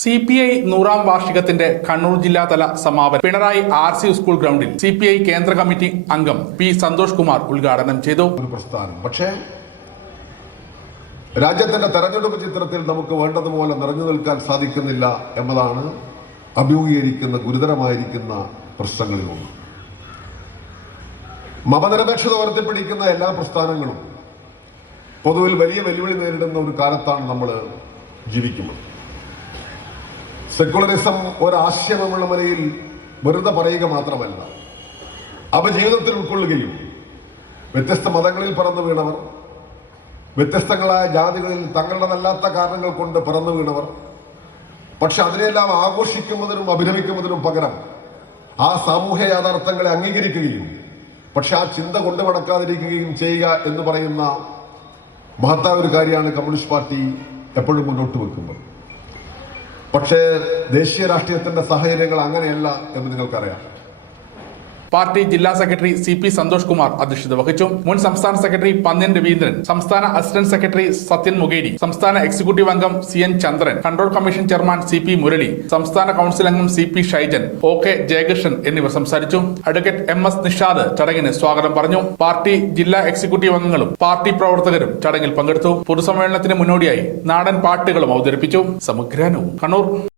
C P I നൂറാം വാർഷികത്തിന്റെ കണ്ണൂർ ജില്ലാതല സമാപനം. പിണറായി ആർ സി സ്കൂൾ ഗ്രൗണ്ടിൽ സി പി ഐ കേന്ദ്ര കമ്മിറ്റി അംഗം പി സന്തോഷ് കുമാർ ഉദ്ഘാടനം ചെയ്തു. പ്രസ്ഥാനം. പക്ഷേ രാജ്യത്തിന്റെ തെരഞ്ഞെടുപ്പ് ചിത്രത്തിൽ നമുക്ക് വേണ്ടതുപോലെ നിറഞ്ഞു നിൽക്കാൻ സാധിക്കുന്നില്ല എന്നതാണ് അഭിമുഖീകരിക്കുന്ന ഗുരുതരമായിരിക്കുന്ന പ്രശ്നങ്ങളിൽ ഒന്ന് മതനിരപേക്ഷത ഉയർത്തിപ്പിടിക്കുന്ന എല്ലാ പ്രസ്ഥാനങ്ങളും പൊതുവിൽ വലിയ വെല്ലുവിളി നേരിടുന്ന ഒരു കാലത്താണ് നമ്മൾ ജീവിക്കുന്നത്. സെക്കുലറിസം ഒരാശയമെന്നുള്ള നിലയിൽ വെറുതെ പറയുക മാത്രമല്ല. അവ ജീവിതത്തിൽ ഉൾക്കൊള്ളുകയും വ്യത്യസ്ത മതങ്ങളിൽ പറന്നു വീണവർ വ്യത്യസ്തങ്ങളായ ജാതികളിൽ തങ്ങളുടേതല്ലാത്ത കാരണങ്ങൾ കൊണ്ട് പറന്നു വീണവർ പക്ഷെ അതിനെല്ലാം ആഘോഷിക്കുന്നതിനും അഭിനമിക്കുന്നതിനും പകരം ആ സാമൂഹ്യ യാഥാർത്ഥ്യങ്ങളെ അംഗീകരിക്കുകയും പക്ഷെ ആ ചിന്ത കൊണ്ടു നടക്കാതിരിക്കുകയും ചെയ്യുക എന്ന് പറയുന്ന മഹത്തായ ഒരു കാര്യമാണ് കമ്മ്യൂണിസ്റ്റ് പാർട്ടി എപ്പോഴും മുന്നോട്ട് വെക്കുന്നത് പക്ഷേ ദേശീയ രാഷ്ട്രീയത്തിന്റെ സാഹചര്യങ്ങൾ അങ്ങനെയല്ല എന്ന് നിങ്ങൾക്കറിയാം. പാർട്ടി ജില്ലാ secretary C P Santhosh Kumar അധ്യക്ഷത വഹിച്ചു. മുൻ സംസ്ഥാന സെക്രട്ടറി പന്ന്യൻ രവീന്ദ്രൻ സംസ്ഥാന അസിസ്റ്റന്റ് സെക്രട്ടറി സത്യൻ മുഖേരി സംസ്ഥാന എക്സിക്യൂട്ടീവ് അംഗം C N Chandran control commission chairman C P Murali സംസ്ഥാന കൌൺസിൽ അംഗം C P Shaijan O K Jayakrishnan എന്നിവർ സംസാരിച്ചു. അഡ്വക്കേറ്റ് എം എസ് നിഷാദ് ചടങ്ങിന് സ്വാഗതം പറഞ്ഞു. പാർട്ടി ജില്ലാ എക്സിക്യൂട്ടീവ് അംഗങ്ങളും പാർട്ടി പ്രവർത്തകരും ചടങ്ങിൽ പങ്കെടുത്തു. പൊതുസമ്മേളനത്തിന് മുന്നോടിയായി നാടൻ പാട്ടുകളും അവതരിപ്പിച്ചു. സമഗ്രാനവും. കണ്ണൂർ.